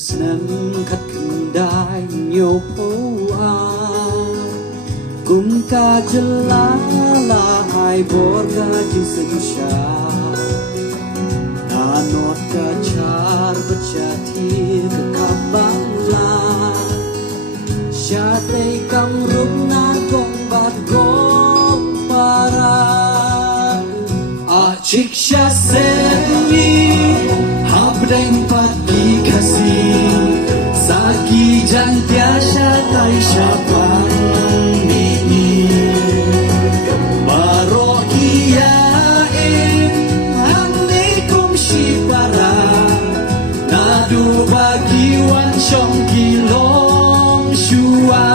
snem khát khăn đai nhiều phố cùng ta chân lá là hai bor ca chỉ sinh cha ta nốt ca char bacha thi ka kabang la cha tây cam rút nan kong bát gom para Chik sha semi habdeng pagi kasih saki jan tiasha tai shabang mimi baro iya hande kum shipara nadu bagi wan shong kilong shua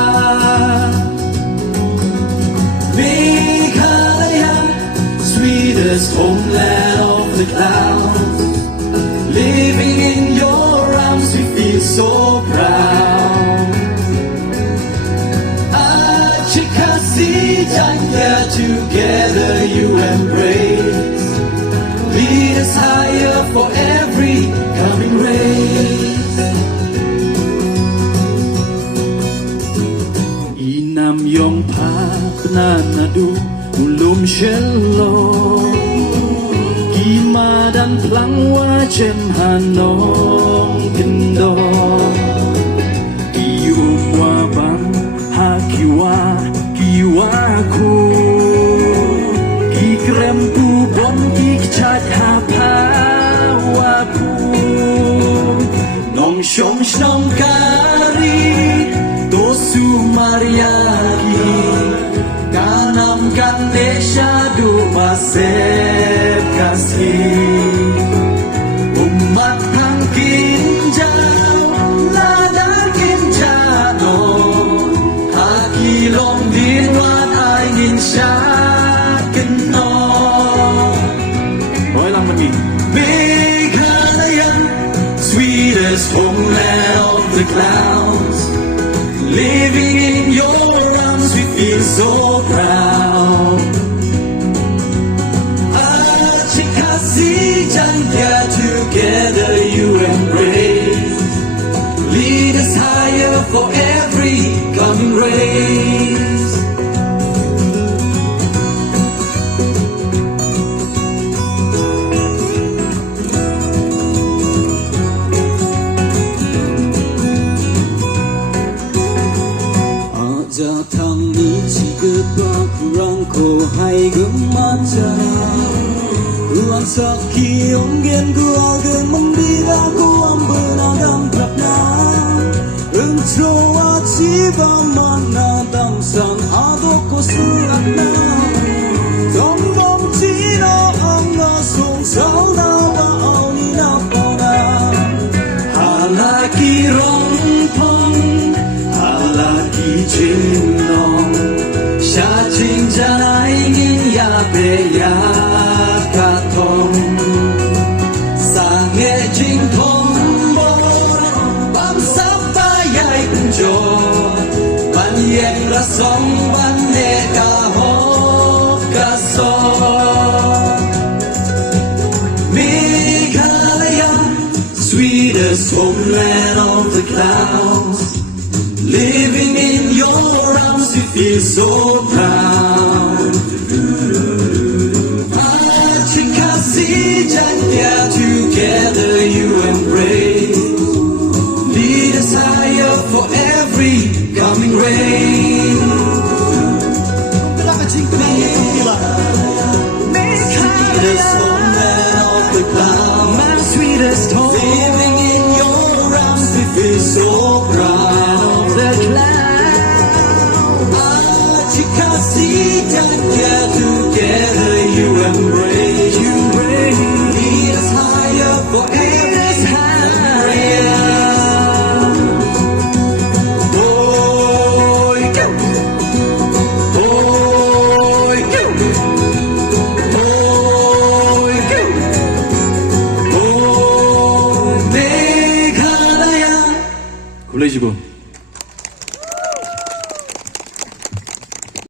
sweetest homeland of the clouds, living in your arms we feel so proud. Chikasi Janya, together you embrace, lead us higher for every coming race. Inam yong pa nadu ulum shello Gima dan plangwa jem hanong kendo Kiwa bang hakiwa kiwaku Kikrem tu bon kikchat hapawaku Nong shom shnong kari Tosu mariaki Kanam kandesha du masep kasih Umat pangkin jauh lada kinjano Hakilong dinwan aingin syakeno Boy lang magi Meghalaya, sweetest homeland of the clouds Living in your arms we feel so proud Chikasi Janya, together you embrace Lead us higher for every coming race Thang ni chỉ cứ qua kurang ko hai gương mắt cha Uang sakhi onggen ku agen membira ku ambenagam prapna Entro aciba mana dangsang adoko suratna Tombong cina anga song sao na bao ni na pona Halaki rong pong halaki chinong Sha ching janai ngin ya be ya katong Sange jing thong bo Bam sapayay kunjo Ban yen ra song ban ne ka ho ka so Meghalaya, sweetest homeland of the clouds Living in your arms we feel so proud Chikasi Janya, together you embrace Lead us higher for every coming rain Sweetest homeland of the clouds My sweetest home Living in your arms we feel so proud The clouds Chikasi Janya, together you embrace Lead us higher for every higher